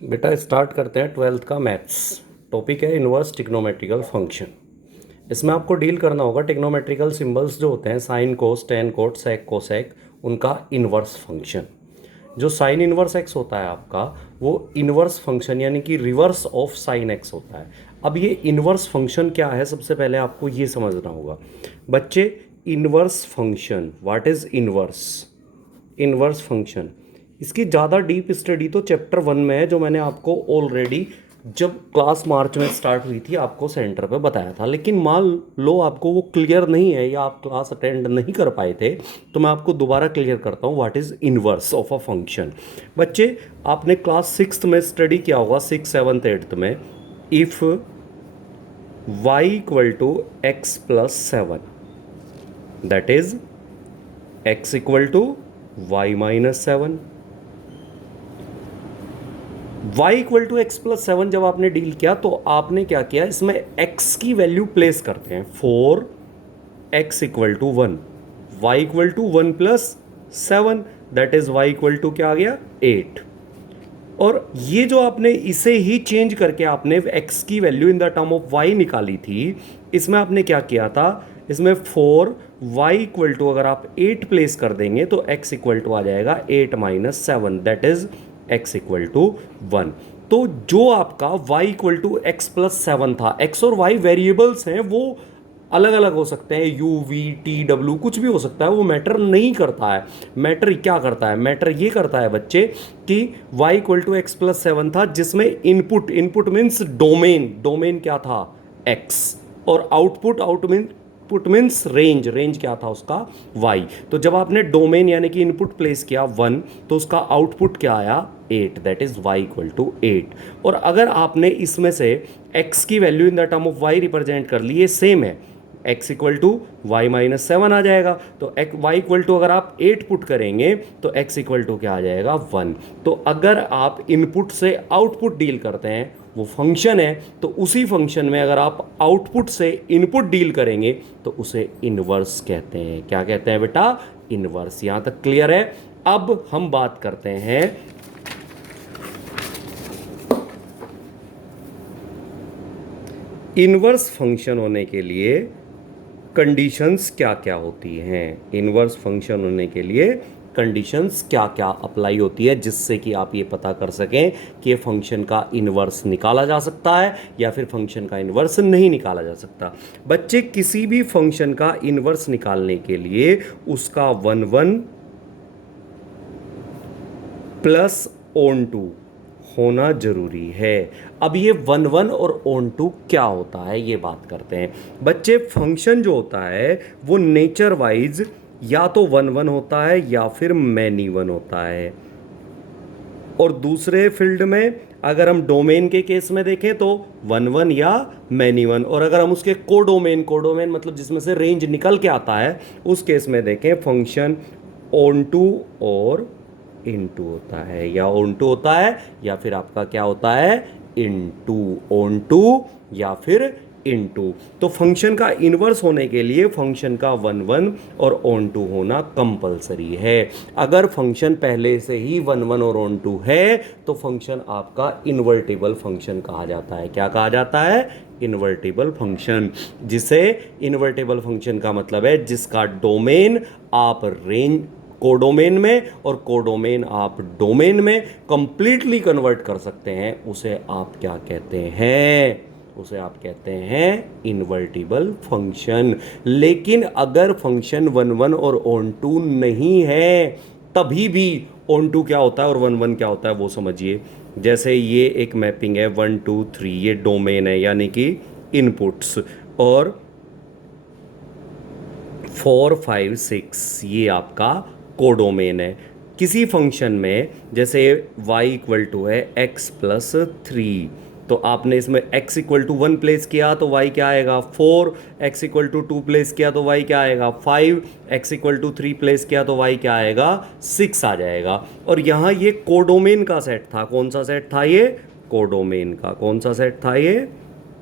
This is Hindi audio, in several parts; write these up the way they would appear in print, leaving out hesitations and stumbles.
बेटा स्टार्ट करते हैं 12th का मैथ्स। टॉपिक है इनवर्स ट्रिग्नोमेट्रिकल फंक्शन। इसमें आपको डील करना होगा ट्रिग्नोमेट्रिकल सिंबल्स जो होते हैं sine cos tan cot sec cosec, उनका इनवर्स फंक्शन। जो साइन इनवर्स एक्स होता है आपका, वो इनवर्स फंक्शन यानी कि रिवर्स ऑफ साइन एक्स होता है। अब ये इनवर्स फंक्शन क्या है, सबसे पहले आपको ये समझना होगा बच्चे। Inverse function, what is inverse? Inverse function, इसकी ज़्यादा डीप स्टडी तो चैप्टर 1 में है, जो मैंने आपको ऑलरेडी जब क्लास मार्च में स्टार्ट हुई थी आपको सेंटर पे बताया था। लेकिन मान लो आपको वो क्लियर नहीं है या आप क्लास अटेंड नहीं कर पाए थे, तो मैं आपको दोबारा क्लियर करता हूँ what is inverse of a function. बच्चे आपने क्लास 6th में स्टडी किया होगा, 6th 7th 8th में। If y equal to x plus 7, that is x equal to y minus 7। y equal to x plus 7 जब आपने डील किया तो आपने क्या किया, इसमें x की वैल्यू प्लेस करते हैं। 4x equal to 1, y equal to 1 plus 7, that is y equal to क्या आ गया 8। और ये जो आपने इसे ही चेंज करके आपने x की value in the term of y निकाली थी, इसमें आपने क्या किया था, इसमें 4y इक्वल टू अगर आप 8 प्लेस कर देंगे तो x इक्वल टू आ जाएगा 8 minus 7, that is x equal to 1। तो जो आपका y equal to x plus 7 था, x और y वेरिएबल्स हैं, वो अलग अलग हो सकते हैं, u v t w कुछ भी हो सकता है, वो मैटर नहीं करता है। मैटर क्या करता है, मैटर ये करता है बच्चे कि y equal to x plus 7 था, जिसमें input, input means domain, domain क्या था x, और output, output means range, range क्या था उसका y। तो जब आपने डोमेन यानी कि इनपुट प्लेस किया 1, तो उसका आउटपुट क्या आया 8, that is y equal to 8। और अगर आपने इसमें से x की value in the term of y represent कर ली, ये सेम है, x equal to y minus 7 आ जाएगा। तो y इक्वल टू अगर आप 8 पुट करेंगे तो x इक्वल टू क्या आ जाएगा 1। तो अगर आप इनपुट से आउटपुट डील करते हैं, वो फंक्शन है, तो उसी फंक्शन में अगर आप आउटपुट से इनपुट डील करेंगे तो उसे इनवर्स कहते हैं। क्या कहते हैं बेटा? इनवर्स। यहां तक क्लियर है? अब हम बात करते हैं इनवर्स फंक्शन होने के लिए कंडीशंस क्या क्या होती हैं। इनवर्स फंक्शन होने के लिए कंडीशंस क्या क्या अप्लाई होती है, जिससे कि आप ये पता कर सकें कि ये फंक्शन का इनवर्स निकाला जा सकता है या फिर फंक्शन का इनवर्स नहीं निकाला जा सकता। बच्चे किसी भी फंक्शन का इनवर्स निकालने के लिए उसका 1 प्लस ऑन टू होना जरूरी है। अब ये 1 और ऑन टू क्या होता है, ये बात करते हैं बच्चे। फंक्शन जो होता है वो नेचर वाइज या तो 1 होता है या फिर मैनी 1 होता है। और दूसरे फील्ड में अगर हम डोमेन के केस में देखें तो 1 या मैनी 1। और अगर हम उसके कोडोमेन, कोडोमेन मतलब जिसमें से रेंज निकल के आता है, उस केस में देखें फंक्शन ऑन टू और इनटू होता है, या ऑन टू होता है या फिर आपका क्या होता है इनटू, ऑन टू या फिर इनटू। तो फंक्शन का इनवर्स होने के लिए फंक्शन का 1 और ऑन टू होना कंपलसरी है। अगर फंक्शन पहले से ही 1 और ऑन टू है तो फंक्शन आपका इन्वर्टिबल फंक्शन कहा जाता है। क्या कहा जाता है? Invertible function. जिसे इन्वर्टिबल फंक्शन का मतलब है जिसका डोमेन आप रेंज कोडोमेन में और कोडोमेन आप डोमेन में कंप्लीटली कन्वर्ट कर सकते हैं, उसे आप क्या कहते हैं? उसे आप कहते हैं इन्वर्टिबल फंक्शन। लेकिन अगर फंक्शन 1 और ऑन टू नहीं है, तभी भी ऑन टू क्या होता है और 1 क्या होता है वो समझिए। जैसे ये एक मैपिंग है 1 2 3, ये डोमेन है यानी कि इनपुट्स, और 4 5 6 ये आपका कोडोमेन है। किसी फंक्शन में जैसे y इक्वल टू है x प्लस 3, तो आपने इसमें x इक्वल टू 1 प्लेस किया तो y क्या आएगा 4, x इक्वल टू 2 प्लेस किया तो y क्या आएगा 5, x इक्वल टू 3 प्लेस किया तो y क्या आएगा 6 आ जाएगा। और यहाँ ये कोडोमेन का सेट था। कौन सा सेट था ये? कोडोमेन का। कौन सा सेट था ये?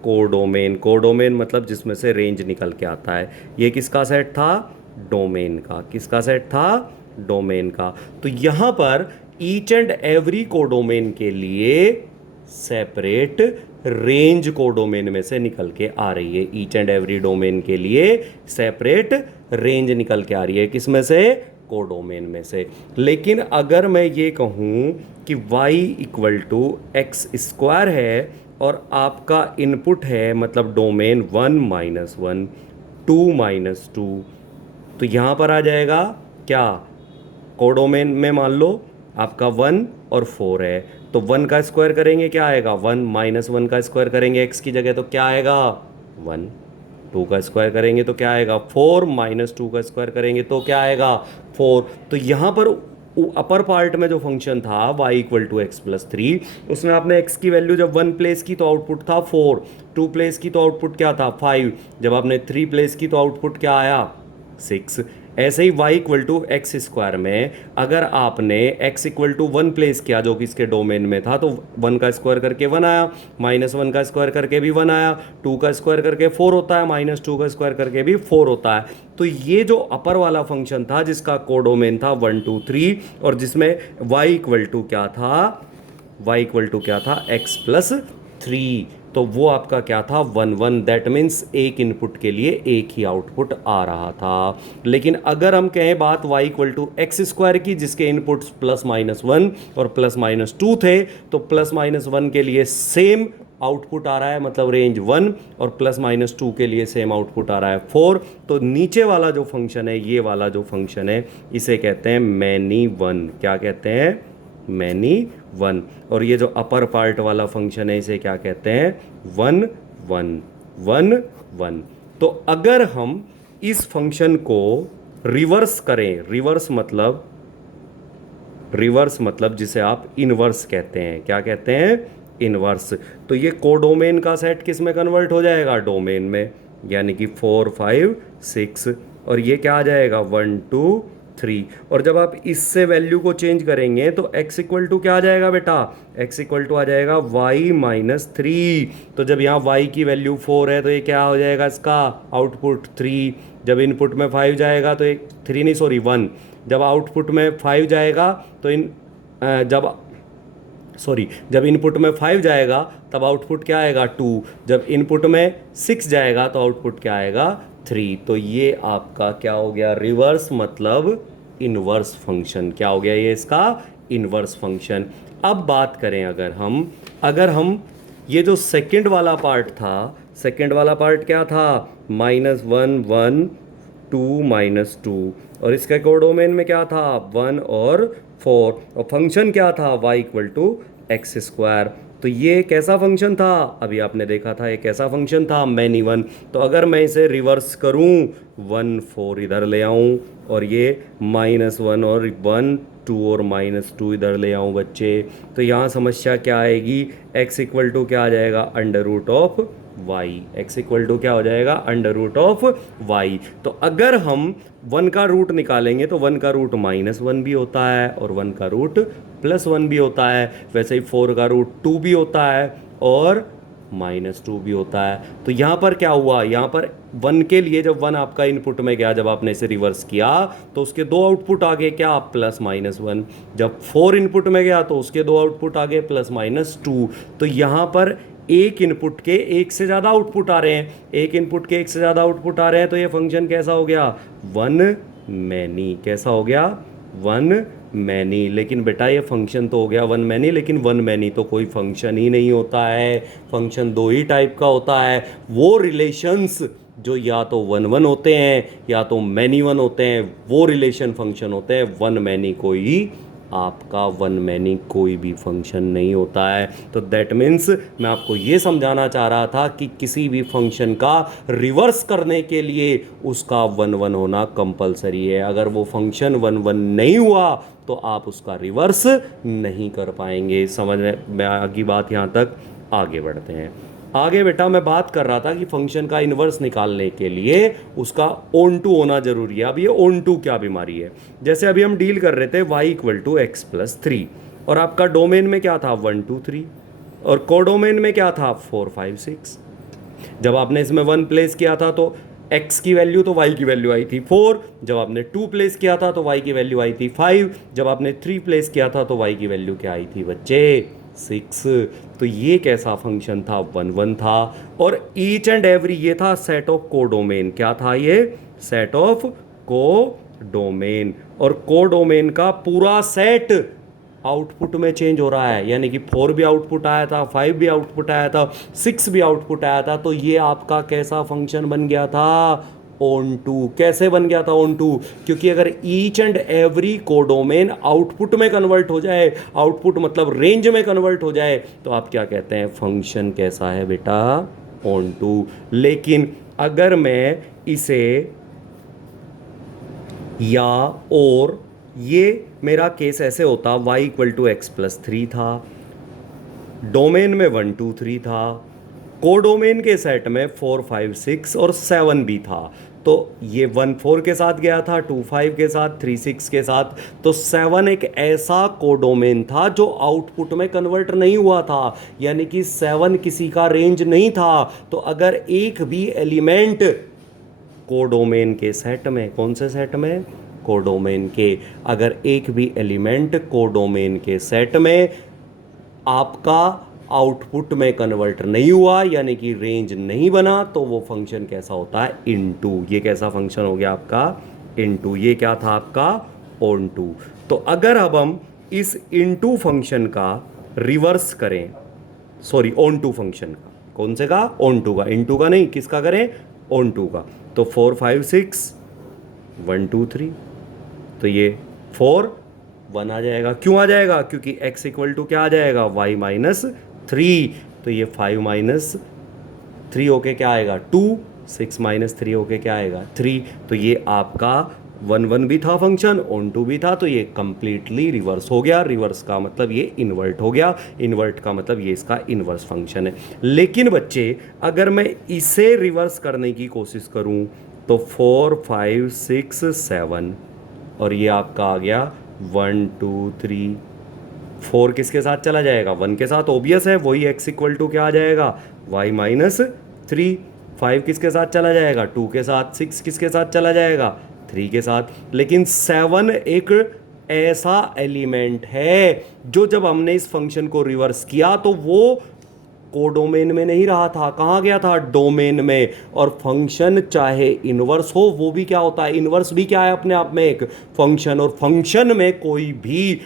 कोडोमेन। कोडोमेन मतलब जिसमें से रेंज निकल के आता है। ये किसका सेट था? डोमेन का। किसका सेट था? डोमेन का। तो यहां पर ईच एंड एवरी कोडोमेन के लिए सेपरेट रेंज कोडोमेन में से निकल के आ रही है। ईच एंड एवरी डोमेन के लिए सेपरेट रेंज निकल के आ रही है, किसमें से? कोडोमेन में से। लेकिन अगर मैं ये कहूं कि y equal to x square है और आपका इनपुट है मतलब डोमेन 1 माइनस 1 2 माइनस 2, तो यहां पर आ जाएगा क्या? कोडोमेन में मान लो आपका 1 और 4 है, तो 1 का स्क्वायर करेंगे क्या आएगा? 1 माइनस 1 का स्क्वायर करेंगे x की जगह तो क्या आएगा? 1। 2 का स्क्वायर करेंगे तो क्या आएगा? 4 माइनस 2 का स्क्वायर करेंगे तो क्या आएगा? 4। तो यहाँ पर अपर पार्ट में जो फंक्शन था y equal to x plus 3, उसमें आपने x की वैल्यू जब 1 प्लेस की तो आउटपुट था 4, 2 प्लेस की तो आउटपुट क्या था? 5, जब आपने 3 प्लेस की तो आउटपुट क्या आया? 6। ऐसे ही y equal to x square में अगर आपने x इक्वल टू 1 प्लेस किया जो कि इसके डोमेन में था, तो 1 का स्क्वायर करके 1 आया, माइनस 1 का स्क्वायर करके भी 1 आया, 2 का स्क्वायर करके 4 होता है, माइनस 2 का स्क्वायर करके भी 4 होता है। तो ये जो अपर वाला फंक्शन था जिसका कोडोमेन था 1 2 3 और जिसमें y इक्वल टू क्या था? y इक्वल टू क्या था? x प्लस 3, तो वो आपका क्या था? 1 1। दैट मीन्स एक इनपुट के लिए एक ही आउटपुट आ रहा था। लेकिन अगर हम कहें बात y equal to x square की जिसके इनपुट्स प्लस माइनस 1 और प्लस माइनस 2 थे, तो प्लस माइनस 1 के लिए सेम आउटपुट आ रहा है मतलब रेंज 1, और प्लस माइनस 2 के लिए सेम आउटपुट आ रहा है 4। तो नीचे वाला जो फंक्शन है, ये वाला जो फंक्शन है, इसे कहते हैं मैनी वन। क्या कहते हैं? Many one. और ये जो अपर पार्ट वाला फंक्शन है इसे क्या कहते हैं? 1 1 1 1। तो अगर हम इस फंक्शन को रिवर्स करें, रिवर्स मतलब जिसे आप इनवर्स कहते हैं, क्या कहते हैं? इनवर्स। तो ये कोडोमेन का सेट किस में कन्वर्ट हो जाएगा? डोमेन में, यानी कि 4 5 6, और ये क्या आ जाएगा? 1 2 3। और जब आप इससे वैल्यू को चेंज करेंगे तो x इक्वल टू क्या आ जाएगा बेटा? x इक्वल टू आ जाएगा y माइनस 3। तो जब यहाँ y की वैल्यू 4 है तो ये क्या हो जाएगा? इसका आउटपुट 3। जब इनपुट में 5 जाएगा तो एक 3 नहीं सॉरी 1। जब आउटपुट में 5 जाएगा तो जब इनपुट में 5 जाएगा तब आउटपुट क्या आएगा? 2। जब इनपुट में 6 जाएगा तो आउटपुट क्या आएगा? 3। तो ये आपका क्या हो गया? रिवर्स मतलब इनवर्स फंक्शन। क्या हो गया ये? इसका इनवर्स फंक्शन। अब बात करें अगर हम ये जो सेकंड वाला पार्ट था, सेकंड वाला पार्ट क्या था? माइनस 1 1 2 माइनस 2, और इसके कोडोमेन में क्या था? 1 और 4, और फंक्शन क्या था? y equal to x square. तो ये कैसा फंक्शन था? अभी आपने देखा था ये कैसा फंक्शन था? Many one. तो अगर मैं इसे रिवर्स करूं, 1 4 इधर ले आऊं और ये माइनस 1 और 1 2 और माइनस 2 इधर ले आऊं बच्चे, तो यहाँ समस्या क्या आएगी? x इक्वल टू क्या आ जाएगा? Under root of y। x equal to क्या हो जाएगा? Under root of y। तो अगर हम 1 का रूट निकालेंगे तो 1 का रूट माइनस 1 भी होता है और 1 का रूट प्लस 1 भी होता है। वैसे ही 4 का रूट 2 भी होता है और माइनस 2 भी होता है। तो यहाँ पर क्या हुआ? यहाँ पर 1 के लिए जब 1 आपका इनपुट में गया, जब आपने इसे रिवर्स किया तो उसके दो आउटपुट आ गए क्या? Plus minus 1। जब 4 इनपुट में गया तो उसके दो आउटपुट आ गए प्लस माइनस 2। तो यहाँ पर एक इनपुट के एक से ज़्यादा आउटपुट आ रहे हैं, एक इनपुट के एक से ज़्यादा आउटपुट आ रहे हैं, तो ये फंक्शन कैसा हो गया? 1 मैनी। कैसा हो गया? 1 मैनी। लेकिन बेटा ये फंक्शन तो हो गया 1 मैनी, लेकिन 1 मैनी तो कोई फंक्शन ही नहीं होता है। फंक्शन दो ही टाइप का होता है, वो रिलेशंस जो या तो 1 1 होते हैं या तो मैनी 1 होते हैं, वो रिलेशन फंक्शन होते हैं। 1 मैनी कोई आपका 1 मैनी कोई भी फंक्शन नहीं होता है। तो दैट मीन्स मैं आपको ये समझाना चाह रहा था कि किसी भी फंक्शन का रिवर्स करने के लिए उसका 1 1 होना कंपलसरी है। अगर वो फंक्शन 1 1 नहीं हुआ तो आप उसका रिवर्स नहीं कर पाएंगे। समझ में आगे बात? यहाँ तक आगे बढ़ते हैं। आगे बेटा मैं बात कर रहा था कि फंक्शन का इन्वर्स निकालने के लिए उसका ऑन टू होना जरूरी है। अब ये ऑन टू क्या बीमारी है? जैसे अभी हम डील कर रहे थे y equal to x plus 3, और आपका डोमेन में क्या था? 1 2 3, और कोडोमेन में क्या था? 4 5 6। जब आपने इसमें 1 प्लेस किया था तो x की वैल्यू तो y की वैल्यू आई थी 4, जब आपने 2 प्लेस किया था तो y की वैल्यू आई थी 5, जब आपने 3 प्लेस किया था तो y की वैल्यू क्या आई थी बच्चे 6। तो ये कैसा फंक्शन था 1 1 था, और ईच एंड एवरी ये था सेट ऑफ कोडोमेन। क्या था ये सेट ऑफ कोडोमेन, और कोडोमेन का पूरा सेट आउटपुट में चेंज हो रहा है, यानी कि 4 भी आउटपुट आया था, 5 भी आउटपुट आया था, 6 भी आउटपुट आया था। तो ये आपका कैसा फंक्शन बन गया था ऑन टू। कैसे बन गया था ऑन टू, क्योंकि अगर each and every codomain output में कन्वर्ट हो जाए, आउटपुट मतलब रेंज में कन्वर्ट हो जाए, तो आप क्या कहते हैं फंक्शन कैसा है बेटा ऑन टू। लेकिन अगर मैं इसे या और ये मेरा केस ऐसे होता y equal to x plus 3 था, डोमेन में 1 2 3 था, कोडोमेन के सेट में 4 5 6 और 7 भी था। तो ये 1 4 के साथ गया था, 2 5 के साथ, 3 6 के साथ। तो 7 एक ऐसा कोडोमेन था जो आउटपुट में कन्वर्ट नहीं हुआ था, यानी कि 7 किसी का रेंज नहीं था। तो अगर एक भी एलिमेंट कोडोमेन के सेट में, कौन से सेट में कोडोमेन के, अगर एक भी एलिमेंट कोडोमेन के सेट में आपका आउटपुट में कन्वर्ट नहीं हुआ, यानी कि रेंज नहीं बना, तो वो फंक्शन कैसा होता है इनटू। ये कैसा फंक्शन हो गया आपका इनटू। ये क्या था आपका ऑन टू। तो अगर अब हम इस इनटू फंक्शन का रिवर्स करें, सॉरी ऑन टू फंक्शन का, कौन से का ऑन टू का, इनटू का नहीं, किसका करें ऑन टू का। तो 4 5 6 1 2 3, तो ये 4 1 आ जाएगा। क्यों आ जाएगा, क्योंकि x इक्वल टू क्या आ जाएगा y माइनस 3। तो ये 5 माइनस 3 होके क्या आएगा 2, 6 माइनस 3 होके क्या आएगा 3। तो ये आपका 1 1 भी था फंक्शन, ऑन टू भी था, तो ये कंप्लीटली रिवर्स हो गया। रिवर्स का मतलब ये इन्वर्ट हो गया, इन्वर्ट का मतलब ये इसका इन्वर्स फंक्शन है। लेकिन बच्चे अगर मैं इसे रिवर्स करने की कोशिश करूं तो 4 5 6 7 और ये आपका आ गया 1 2 3, 4 किसके साथ चला जाएगा 1 के साथ, ओबियस है, वही x इक्वल टू क्या आ जाएगा y माइनस 3। 5 किसके साथ चला जाएगा 2 के साथ, 6 किसके साथ चला जाएगा 3 के साथ। लेकिन 7 एक ऐसा एलिमेंट है जो जब हमने इस फंक्शन को रिवर्स किया तो वो कोडोमेन में नहीं रहा था, कहाँ गया था डोमेन में। और फंक्शन चाहे इनवर्स हो, वो भी क्या होता है इनवर्स भी क्या है अपने आप में एक फंक्शन, और फंक्शन में कोई भी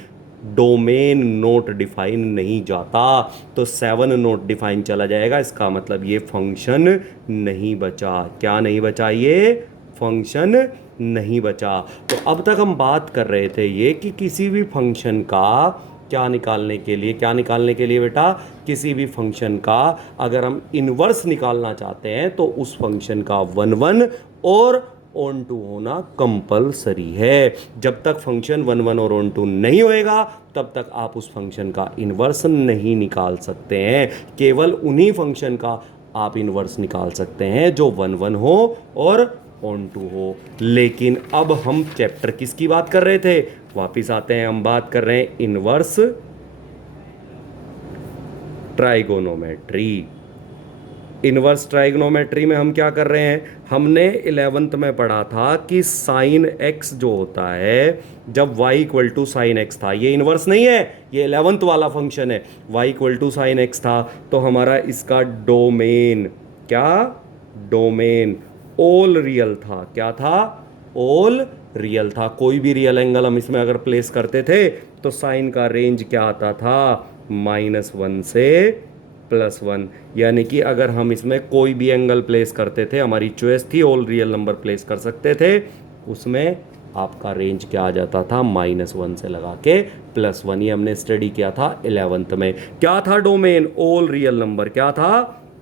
डोमेन नोट डिफाइन नहीं जाता। तो 7 नोट डिफाइन चला जाएगा, इसका मतलब ये फंक्शन नहीं बचा। क्या नहीं बचा, ये फंक्शन नहीं बचा। तो अब तक हम बात कर रहे थे ये कि किसी भी फंक्शन का क्या निकालने के लिए, क्या निकालने के लिए बेटा, किसी भी फंक्शन का अगर हम इनवर्स निकालना चाहते हैं तो उस फंक्शन का 1 1 और ऑन टू होना कंपलसरी है। जब तक फंक्शन 1 1 और ऑन टू नहीं होएगा तब तक आप उस फंक्शन का इनवर्स नहीं निकाल सकते हैं। केवल उन्हीं फंक्शन का आप इनवर्स निकाल सकते हैं जो 1 1 हो और ऑन टू हो। लेकिन अब हम चैप्टर किसकी बात कर रहे थे, वापिस आते हैं, हम बात कर रहे हैं इनवर्स ट्राइगोनोमेट्री। इनवर्स ट्राइगोनोमेट्री में हम क्या कर रहे हैं, हमने 11th में पढ़ा था कि साइन x जो होता है जब y equal to sine x था, ये इनवर्स नहीं है, ये 11th वाला फंक्शन है, y equal to sine x था, तो हमारा इसका डोमेन क्या, डोमेन ऑल रियल था। क्या था, ऑल रियल था। कोई भी रियल एंगल हम इसमें अगर प्लेस करते थे तो साइन का रेंज क्या आता था -1 से +1, यानी कि अगर हम इसमें कोई भी एंगल प्लेस करते थे, हमारी चॉइस थी ऑल रियल नंबर प्लेस कर सकते थे, उसमें आपका रेंज क्या आ जाता था -1 से लगा के +1। ये हमने स्टडी किया था 11th में। क्या था डोमेन, ऑल रियल नंबर। क्या था,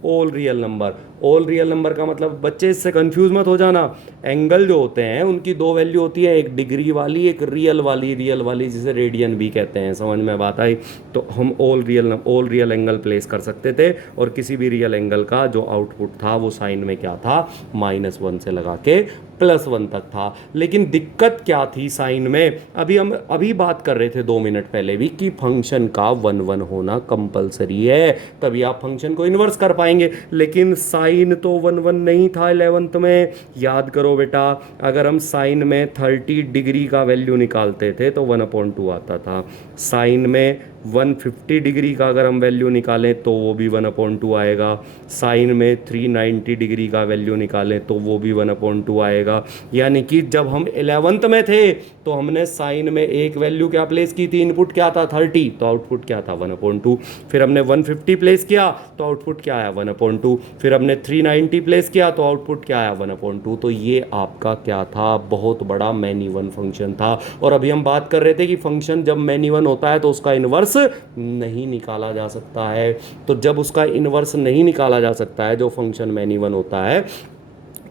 all real number. All real number का मतलब बच्चे इससे कंफ्यूज मत हो जाना, एंगल जो होते हैं उनकी दो वैल्यू होती है, एक डिग्री वाली एक रियल वाली, रियल वाली जिसे रेडियन भी कहते हैं। समझ में बात आई। तो हम ऑल रियल एंगल प्लेस कर सकते थे और किसी भी रियल एंगल का जो आउटपुट था वो साइन में क्या था -1 से लगा के +1 तक था। लेकिन दिक्कत क्या थी साइन में, हम अभी बात कर रहे थे 2 मिनट पहले भी कि फंक्शन का 1 1 होना कंपलसरी है, तभी आप फंक्शन को इन्वर्स कर पाएंगे। लेकिन साइन साइन तो 1 1 नहीं था 11th में, याद करो बेटा, अगर हम साइन में 30 डिग्री का वैल्यू निकालते थे तो 1/2 आता था। साइन में 150 डिग्री का अगर हम वैल्यू निकालें तो वो भी 1/2 आएगा। साइन में 390 डिग्री का वैल्यू निकालें तो वो भी 1/2 आएगा। यानी कि जब हम 11th में थे तो हमने साइन में एक वैल्यू क्या प्लेस की थी, इनपुट क्या था 30, तो आउटपुट क्या था 1/2। फिर हमने 150 प्लेस किया तो आउटपुट क्या आया 1/2। फिर हमने 390 प्लेस किया तो आउटपुट क्या आया 1/2। तो ये आपका क्या था, बहुत बड़ा मैनी वन फंक्शन था। और अभी हम बात कर रहे थे कि फंक्शन जब मैनी वन होता है तो उसका इन्वर्स नहीं निकाला जा सकता है। तो जब उसका इन्वर्स नहीं निकाला जा सकता है जो फंक्शन मैनी वन होता है,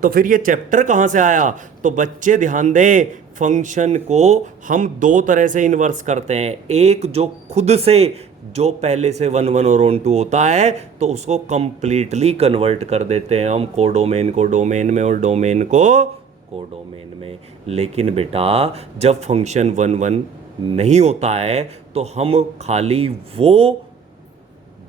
तो फिर ये चैप्टर कहाँ से आया। तो बच्चे ध्यान दें, फंक्शन को हम दो तरह से इन्वर्स करते हैं। एक जो खुद से, जो पहले से 1 1 और 1 2 होता है तो उसको कंप्लीटली कन्वर्ट कर देते हैं हम, कोडोमेन को डोमेन में और डोमेन को कोडोमेन में। लेकिन बेटा जब फंक्शन 1 1 नहीं होता है तो हम खाली वो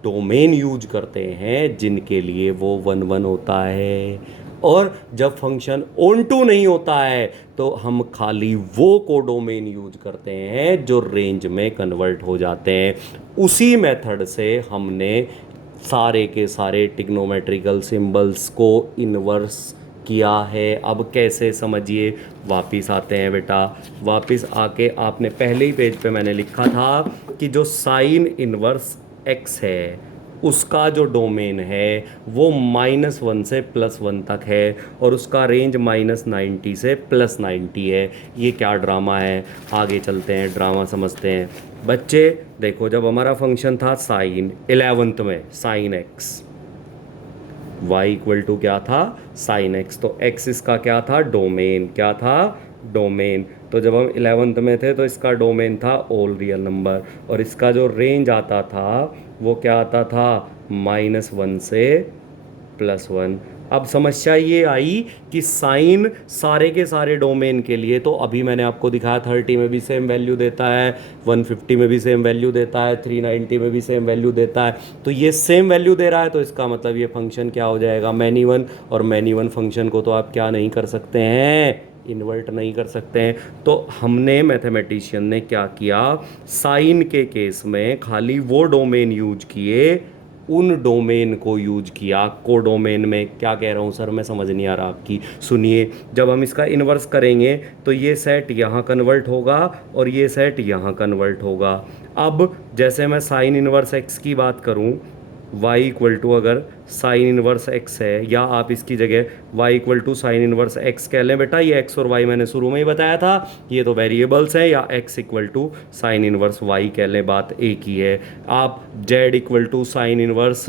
डोमेन यूज करते हैं जिनके लिए वो 1 1 होता है, और जब फंक्शन ऑन टू नहीं होता है तो हम खाली वो कोडोमेन यूज करते हैं जो रेंज में कन्वर्ट हो जाते हैं। उसी मेथड से हमने सारे के सारे ट्रिग्नोमेट्रिकल सिंबल्स को इन्वर्स किया है। अब कैसे, समझिए। वापिस आते हैं बेटा, वापिस आके आपने पहले ही पेज पे मैंने लिखा था कि जो साइन इन्वर्स एक्स है उसका जो डोमेन है वो -1 से +1 तक है और उसका रेंज -90 से +90 है। ये क्या ड्रामा है, आगे चलते हैं ड्रामा समझते हैं। बच्चे देखो, जब हमारा फंक्शन था साइन 11th में, sine x, y equal to क्या था साइन एक्स, तो एक्स इसका क्या था डोमेन, क्या था डोमेन। तो जब हम 11th में थे तो इसका डोमेन था ऑल रियल नंबर और इसका जो रेंज आता था वो क्या आता था -1 से +1। अब समस्या ये आई कि साइन सारे के सारे डोमेन के लिए, तो अभी मैंने आपको दिखाया 30 में भी सेम वैल्यू देता है, 150 में भी सेम वैल्यू देता है, 390 में भी सेम वैल्यू देता है। तो ये सेम वैल्यू दे रहा है तो इसका मतलब ये फंक्शन क्या हो जाएगा मैनी वन। और मैनी वन फंक्शन को तो आप क्या नहीं कर सकते हैं, इन्वर्ट नहीं कर सकते हैं। तो हमने मैथमेटिशियन ने क्या किया, साइन के केस में खाली वो डोमेन यूज किए, उन डोमेन को यूज किया कोडोमेन में। क्या कह रहा हूँ सर, मैं समझ नहीं आ रहा आपकी, सुनिए। जब हम इसका इन्वर्स करेंगे तो ये सेट यहाँ कन्वर्ट होगा और ये सेट यहाँ कन्वर्ट होगा। अब जैसे मैं साइन इन्वर्स एक्स की बात करूँ, y इक्वल टू अगर साइन इनवर्स x है, या आप इसकी जगह y equal to sine inverse x कह लें बेटा, ये x और y मैंने शुरू में ही बताया था, ये तो वेरिएबल्स हैं, या x equal to sine inverse y कह लें, बात एक ही है। आप z equal to sine inverse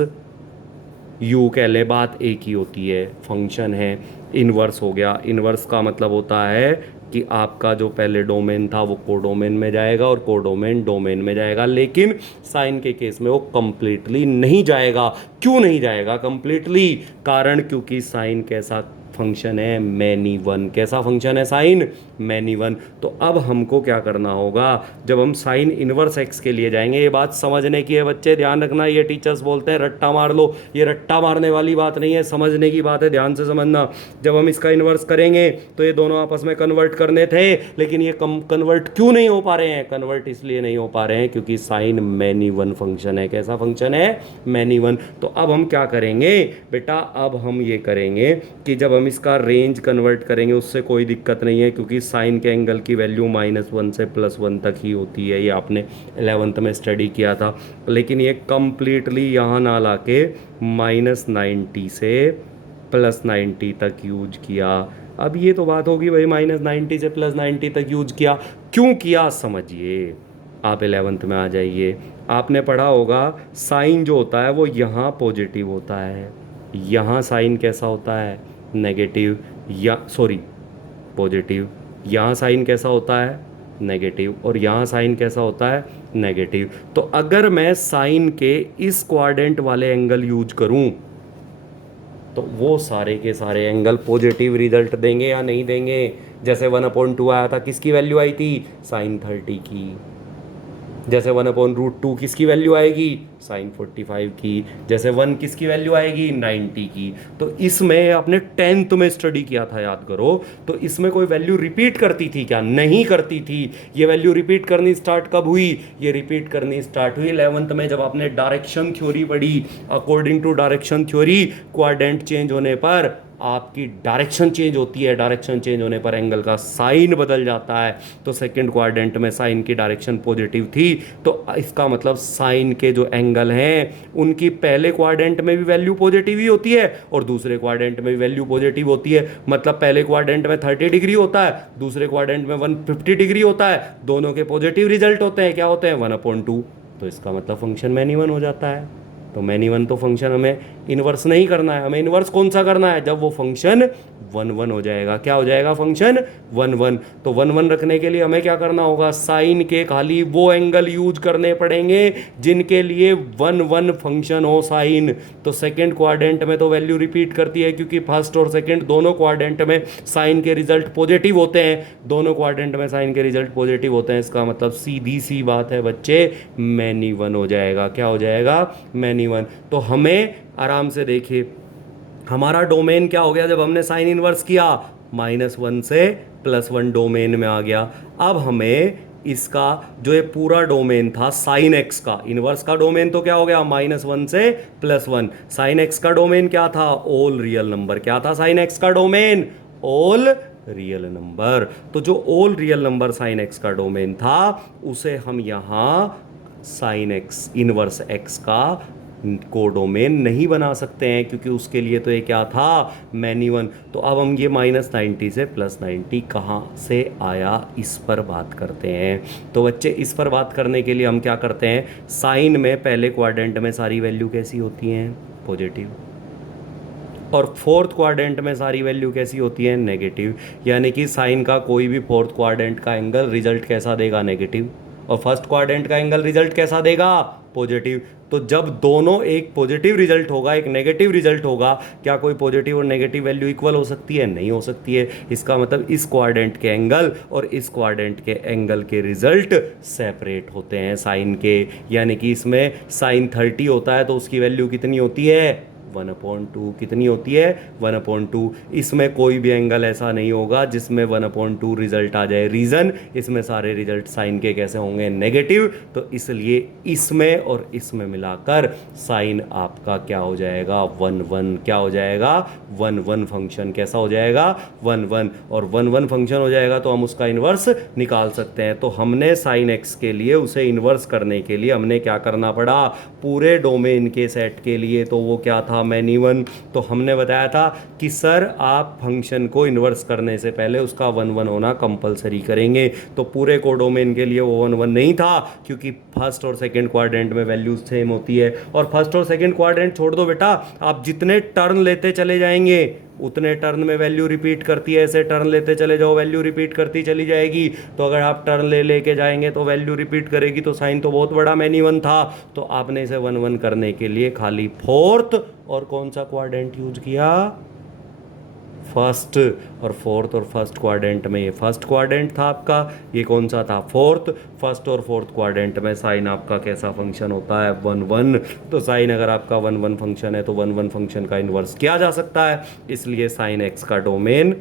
u कह लें, बात एक ही होती है, फंक्शन है। इनवर्स हो गया, इनवर्स का मतलब होता है कि आपका जो पहले डोमेन था वो कोडोमेन में जाएगा और कोडोमेन डोमेन में जाएगा। लेकिन साइन के केस में वो कंप्लीटली नहीं जाएगा। क्यों नहीं जाएगा कंप्लीटली, कारण क्योंकि साइन कैसा फंक्शन है मैनी वन। कैसा फंक्शन है साइन, मैनी वन। तो अब हमको क्या करना होगा, जब हम साइन इनवर्स एक्स के लिए जाएंगे, ये बात समझने की है बच्चे, ध्यान रखना। ये टीचर्स बोलते हैं रट्टा मार लो, ये रट्टा मारने वाली बात नहीं है, समझने की बात है, ध्यान से समझना। जब हम इसका इन्वर्स करेंगे तो ये दोनों आपस में कन्वर्ट करने थे, लेकिन ये कन्वर्ट क्यों नहीं हो पा रहे हैं, कन्वर्ट इसलिए नहीं हो पा रहे हैं क्योंकि साइन मैनी वन फंक्शन है। कैसा फंक्शन है, मैनी वन। तो अब हम क्या करेंगे बेटा, अब हम ये करेंगे कि जब हम इसका रेंज कन्वर्ट करेंगे उससे कोई दिक्कत नहीं है, क्योंकि साइन के एंगल की वैल्यू -1 से +1 तक ही होती है, ये आपने 11th में स्टडी किया था। लेकिन ये कंप्लीटली यहाँ ना लाके -90 से +90 तक यूज किया। अब ये तो बात होगी भाई, -90 से +90 तक यूज किया, क्यों किया समझिए। आप 11th में आ जाइए, आपने पढ़ा होगा साइन जो होता है वो यहाँ पॉजिटिव होता है, यहाँ साइन कैसा होता है नेगेटिव, या सॉरी पॉजिटिव। यहाँ साइन कैसा होता है नेगेटिव, और यहाँ साइन कैसा होता है नेगेटिव। तो अगर मैं साइन के इस क्वाड्रेंट वाले एंगल यूज करूँ तो वो सारे के सारे एंगल पॉजिटिव रिजल्ट देंगे या नहीं देंगे। जैसे 1/2 आया था, किसकी वैल्यू आई थी, साइन 30 की। जैसे 1/√2 किसकी वैल्यू आएगी, साइन 45 की। जैसे 1 किसकी वैल्यू आएगी, 90 की। तो इसमें आपने 10th में स्टडी किया था, याद करो। तो इसमें कोई वैल्यू रिपीट करती थी क्या, नहीं करती थी। ये वैल्यू रिपीट करनी स्टार्ट कब हुई, ये रिपीट करनी स्टार्ट हुई 11th में, जब आपने डायरेक्शन थ्योरी पढ़ी। According to direction theory quadrant change होने पर आपकी डायरेक्शन चेंज होती है, डायरेक्शन चेंज होने पर एंगल का साइन बदल जाता है। तो सेकंड क्वाड्रेंट में साइन की डायरेक्शन पॉजिटिव थी, तो इसका मतलब साइन के जो एंगल हैं उनकी पहले क्वाड्रेंट में भी वैल्यू पॉजिटिव ही होती है और दूसरे क्वाड्रेंट में भी वैल्यू पॉजिटिव होती है। मतलब पहले क्वाड्रेंट में 30 डिग्री होता है, दूसरे क्वाड्रेंट में 150 डिग्री होता है, दोनों के पॉजिटिव रिजल्ट होते हैं। क्या होते हैं, 1/2। तो इसका मतलब फंक्शन मैन इवन हो जाता है। तो मैन इवन तो फंक्शन हमें इन्वर्स नहीं करना है, हमें इन्वर्स कौन सा करना है, जब वो फंक्शन 1/1 हो जाएगा। क्या हो जाएगा, फंक्शन 1/1। तो 1/1 रखने के लिए हमें क्या करना होगा, साइन के खाली वो एंगल यूज करने पड़ेंगे जिनके लिए 1/1 फंक्शन हो साइन। तो सेकंड क्वाड्रेंट में तो वैल्यू रिपीट करती है, क्योंकि फर्स्ट और सेकंड दोनों क्वाड्रेंट में साइन के रिजल्ट पॉजिटिव होते हैं, दोनों क्वाड्रेंट में साइन के रिजल्ट पॉजिटिव होते हैं। इसका मतलब सीधी सी बात है बच्चे, मैन इवन हो जाएगा। क्या हो जाएगा, मैन इवन। तो हमें आराम से देखिए, हमारा डोमेन क्या हो गया, जब हमने साइन इनवर्स किया -1 से +1 डोमेन में आ गया। अब हमें इसका जो ये पूरा डोमेन था साइन एक्स का, इनवर्स का डोमेन तो क्या हो गया, -1 से +1। साइन एक्स का डोमेन क्या था, ऑल रियल नंबर। क्या था साइन एक्स का डोमेन, ऑल रियल नंबर। तो जो all real number sine x का डोमेन था उसे हम यहां साइन एक्स इनवर्स एक्स का कोडोमेन नहीं बना सकते हैं, क्योंकि उसके लिए तो ये क्या था, मैन इवन। तो अब हम ये -90 से +90 कहाँ से आया, इस पर बात करते हैं। तो बच्चे इस पर बात करने के लिए हम क्या करते हैं, साइन में पहले क्वाड्रेंट में सारी वैल्यू कैसी होती हैं, पॉजिटिव, और फोर्थ क्वाड्रेंट में सारी वैल्यू कैसी होती है, नेगेटिव। यानी कि साइन का कोई भी फोर्थ क्वाड्रेंट का एंगल रिजल्ट कैसा देगा, नेगेटिव, और फर्स्ट क्वाड्रेंट का एंगल रिजल्ट कैसा देगा, पॉजिटिव। तो जब दोनों, एक पॉजिटिव रिजल्ट होगा एक नेगेटिव रिजल्ट होगा, क्या कोई पॉजिटिव और नेगेटिव वैल्यू इक्वल हो सकती है, नहीं हो सकती है। इसका मतलब इस क्वाड्रेंट के एंगल और इस क्वाड्रेंट के एंगल के रिजल्ट सेपरेट होते हैं साइन के। यानी कि इसमें साइन 30 होता है तो उसकी वैल्यू कितनी होती है, 1/2। कितनी होती है, 1/2। इसमें कोई भी एंगल ऐसा नहीं होगा जिसमें 1/2 रिजल्ट आ जाए। रीजन, इसमें सारे रिजल्ट साइन के कैसे होंगे, नेगेटिव। तो इसलिए इसमें और इसमें मिलाकर साइन आपका क्या हो जाएगा, 1/1। क्या हो जाएगा, 1/1 फंक्शन। कैसा हो जाएगा, 1/1। और 1/1 फंक्शन हो जाएगा तो हम उसका इन्वर्स निकाल सकते हैं। तो हमने साइन एक्स के लिए उसे इन्वर्स करने के लिए हमने क्या करना पड़ा, पूरे डोमेन के सेट के लिए तो वो क्या था, मैन इवन। तो हमने बताया था कि सर आप फंक्शन को इन्वर्स करने से पहले उसका 1/1 होना कंपलसरी करेंगे। तो पूरे कोडोमेन के लिए वो 1/1 नहीं था, क्योंकि फर्स्ट और सेकंड क्वाड्रेंट में वैल्यूज सेम होती है। और फर्स्ट और सेकंड क्वाड्रेंट छोड़ दो बेटा, आप जितने टर्न लेते चले जाएंगे उतने टर्न में वैल्यू रिपीट करती है। ऐसे टर्न लेते चले जाओ, वैल्यू रिपीट करती चली जाएगी। तो अगर आप टर्न लेके जाएंगे तो वैल्यू रिपीट करेगी। तो साइन तो बहुत बड़ा मैन इवन था, तो आपने इसे 1/1 करने के लिए खाली फोर्थ और कौन सा क्वाड्रेंट यूज किया, फर्स्ट। और फोर्थ और फर्स्ट क्वाड्रेंट में, ये फर्स्ट क्वाड्रेंट था आपका, ये कौन सा था, फोर्थ। फर्स्ट और फोर्थ क्वाड्रेंट में साइन आपका कैसा फंक्शन होता है, 1/1। तो साइन अगर आपका 1/1 फंक्शन है तो 1/1 फंक्शन का इन्वर्स किया जा सकता है। इसलिए साइन एक्स का डोमेन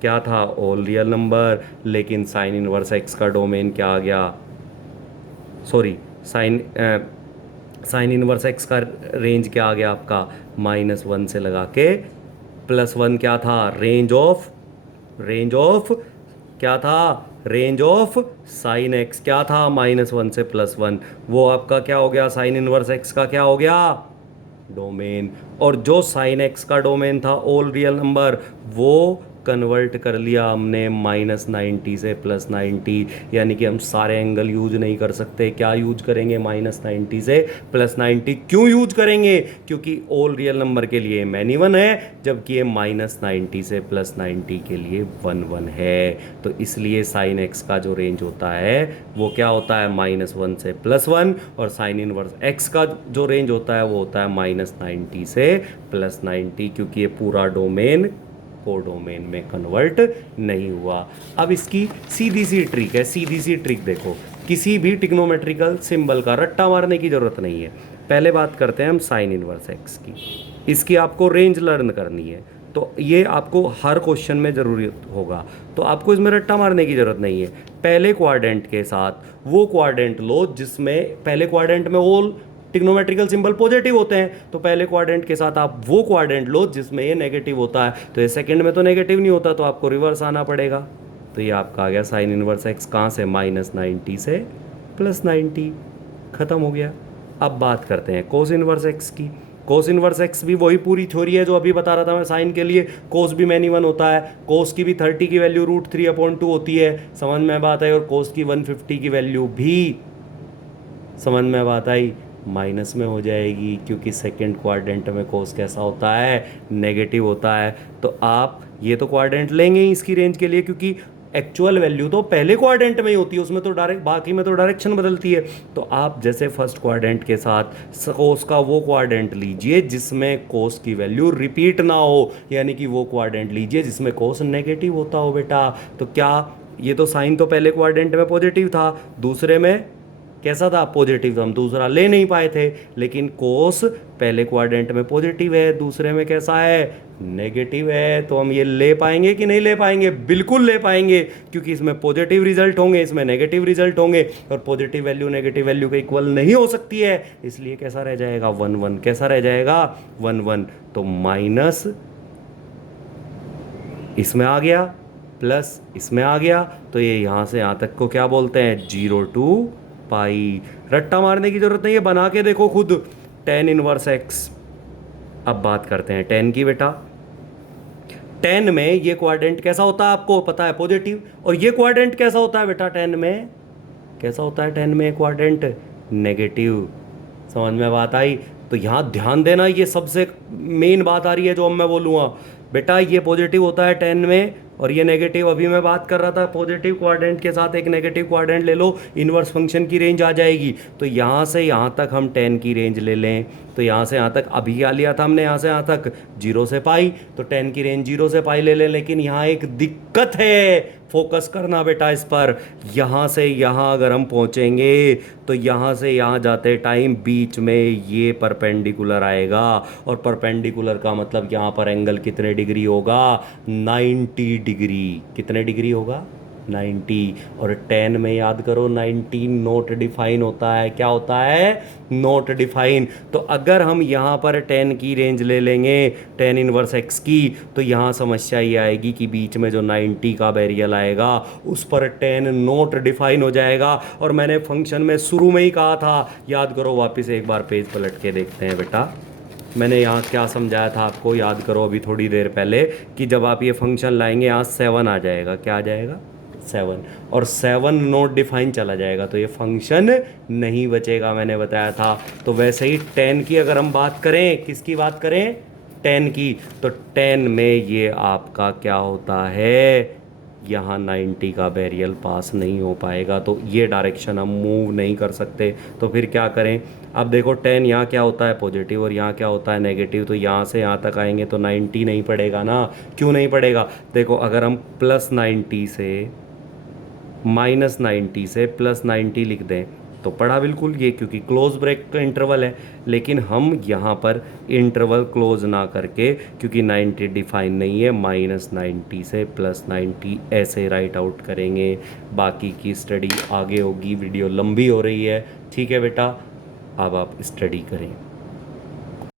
क्या था, ऑल रियल नंबर। लेकिन साइन इनवर्स एक्स का डोमेन क्या आ गया, सॉरी, साइन इनवर्स एक्स का रेंज क्या आ गया आपका, -1 से लगा के +1। क्या था, रेंज ऑफ क्या था, रेंज ऑफ साइन एक्स क्या था, -1 से +1। वो आपका क्या हो गया, साइन इनवर्स एक्स का क्या हो गया, डोमेन। और जो साइन एक्स का डोमेन था ऑल रियल नंबर, वो कन्वर्ट कर लिया हमने -90 से +90। यानी कि हम सारे एंगल यूज नहीं कर सकते। क्या यूज करेंगे, -90 से +90। क्यों यूज करेंगे, क्योंकि ऑल रियल नंबर के लिए मैन इवन है, जबकि ये -90 से +90 के लिए 1/1 है। तो इसलिए साइन एक्स का जो रेंज होता है वो क्या होता है, -1 से +1। और साइन इनवर्स एक्स का जो रेंज होता है वो होता है -90 से +90, क्योंकि ये पूरा डोमेन कोडोमेन में कन्वर्ट नहीं हुआ। अब इसकी सीधी सी ट्रिक है, सीधी सी ट्रिक देखो। किसी भी ट्रिग्नोमेट्रिकल सिंबल का रट्टा मारने की ज़रूरत नहीं है। पहले बात करते हैं हम साइन इनवर्स एक्स की। इसकी आपको रेंज लर्न करनी है, तो ये आपको हर क्वेश्चन में ज़रूरी होगा, तो आपको इसमें रट्टा मारने की ज़रूरत नहीं है। पहले क्वाड्रेंट के साथ वो क्वाड्रेंट लो जिसमें पहले क्वाड्रेंट में ऑल ट्रिग्नोमेट्रिकल सिंबल पॉजिटिव होते हैं, तो पहले क्वाड्रेंट के साथ आप वो क्वाड्रेंट लो जिसमें ये नेगेटिव होता है। तो ये सेकंड में तो नेगेटिव नहीं होता, तो आपको रिवर्स आना पड़ेगा। तो ये आपका आ गया साइन इनवर्स एक्स, कहाँ से, -90 से +90, ख़त्म हो गया। अब बात करते हैं कोस इनवर्स एक्स की। कोस इनवर्स एक्स भी वही पूरी थ्योरी है जो अभी बता रहा था मैं साइन के लिए। कोस भी मैनी 1 होता है, कोस की भी 30 की वैल्यू √3/2 होती है, समझ में बात आई। और कोस की 150 की वैल्यू भी समझ में बात आई, माइनस में हो जाएगी, क्योंकि सेकंड क्वाड्रेंट में कोस कैसा होता है, नेगेटिव होता है। तो आप ये तो क्वाड्रेंट लेंगे ही इसकी रेंज के लिए, क्योंकि एक्चुअल वैल्यू तो पहले क्वाड्रेंट में ही होती है, उसमें तो डायरेक्ट, बाकी में तो डायरेक्शन बदलती है। तो आप जैसे फर्स्ट क्वाड्रेंट के साथ कोस का वो क्वाड्रेंट लीजिए जिसमें कोस की वैल्यू रिपीट ना हो, यानी कि वो क्वाड्रेंट लीजिए जिसमें कोस नेगेटिव होता हो बेटा। तो क्या ये तो साइन तो पहले क्वाड्रेंट में पॉजिटिव था, दूसरे में कैसा था, पॉजिटिव, हम दूसरा ले नहीं पाए थे। लेकिन कोस पहले क्वाड्रेंट में पॉजिटिव है, दूसरे में कैसा है, नेगेटिव है। तो हम ये ले पाएंगे कि नहीं ले पाएंगे, बिल्कुल ले पाएंगे, क्योंकि इसमें पॉजिटिव रिजल्ट होंगे, इसमें नेगेटिव रिजल्ट होंगे, और पॉजिटिव वैल्यू नेगेटिव वैल्यू के इक्वल नहीं हो सकती है, इसलिए कैसा रह जाएगा, 1 1। कैसा रह जाएगा, 1 1। तो माइनस इसमें आ गया, प्लस इसमें आ गया, तो ये यहाँ से यहाँ तक को क्या बोलते हैं, 0 to पाई। रट्टा मारने की जरूरत नहीं है, बना के देखो खुद, tan इनवर्स एक्स। अब बात करते हैं tan की बेटा। tan में ये क्वाड्रेंट कैसा होता है आपको पता है, पॉजिटिव। और ये क्वाड्रेंट कैसा होता है बेटा, tan में कैसा होता है, tan में क्वाड्रेंट नेगेटिव। समझ में बात आई। तो यहाँ ध्यान देना, ये सबसे मेन बात आ रही है जो अब मैं बोलूँगा बेटा। ये पॉजिटिव होता है tan में, और ये नेगेटिव। अभी मैं बात कर रहा था पॉजिटिव क्वाड्रेंट के साथ एक नेगेटिव क्वाड्रेंट ले लो, इनवर्स फंक्शन की रेंज आ जाएगी। तो यहाँ से यहाँ तक हम tan की रेंज ले लें, तो यहाँ से यहाँ तक अभी क्या लिया था हमने, यहाँ से यहाँ तक 0 से पाई, तो tan की रेंज 0 से पाई ले लें। लेकिन यहाँ एक दिक्कत है, फोकस करना बेटा इस पर। यहाँ से यहाँ अगर हम पहुँचेंगे तो यहाँ से यहाँ जाते टाइम बीच में ये परपेंडिकुलर आएगा, और परपेंडिकुलर का मतलब यहाँ पर एंगल कितने डिग्री होगा, 90 डिग्री। कितने डिग्री होगा, 90। और tan में याद करो 90 नॉट डिफाइन होता है, क्या होता है, नॉट डिफाइन। तो अगर हम यहाँ पर tan की रेंज ले लेंगे, tan इनवर्स x की, तो यहाँ समस्या ये आएगी कि बीच में जो 90 का बैरियल आएगा उस पर tan नॉट डिफाइन हो जाएगा। और मैंने फंक्शन में शुरू में ही कहा था, याद करो, वापस एक बार पेज पलट के देखते हैं बेटा, मैंने यहाँ क्या समझाया था आपको, याद करो अभी थोड़ी देर पहले, कि जब आप ये फंक्शन लाएंगे यहाँ 7 आ जाएगा, क्या आ जाएगा, 7। और 7 नॉट डिफाइन चला जाएगा, तो ये फंक्शन नहीं बचेगा, मैंने बताया था। तो वैसे ही tan की अगर हम बात करें, किसकी बात करें, tan की, तो tan में ये आपका क्या होता है, यहाँ 90 का बैरियल पास नहीं हो पाएगा, तो ये डायरेक्शन हम मूव नहीं कर सकते। तो फिर क्या करें, अब देखो tan यहाँ क्या होता है, पॉजिटिव, और यहाँ क्या होता है, नेगेटिव। तो यहाँ से यहाँ तक आएंगे तो 90 नहीं पड़ेगा ना, क्यों नहीं पड़ेगा, देखो अगर हम +90 से -90 से +90 लिख दें तो पढ़ा बिल्कुल ये, क्योंकि क्लोज ब्रेक का इंटरवल है। लेकिन हम यहाँ पर इंटरवल क्लोज ना करके, क्योंकि 90 डिफाइन नहीं है, -90 से +90 ऐसे राइट आउट करेंगे। बाकी की स्टडी आगे होगी, वीडियो लंबी हो रही है, ठीक है बेटा, अब आप स्टडी करें।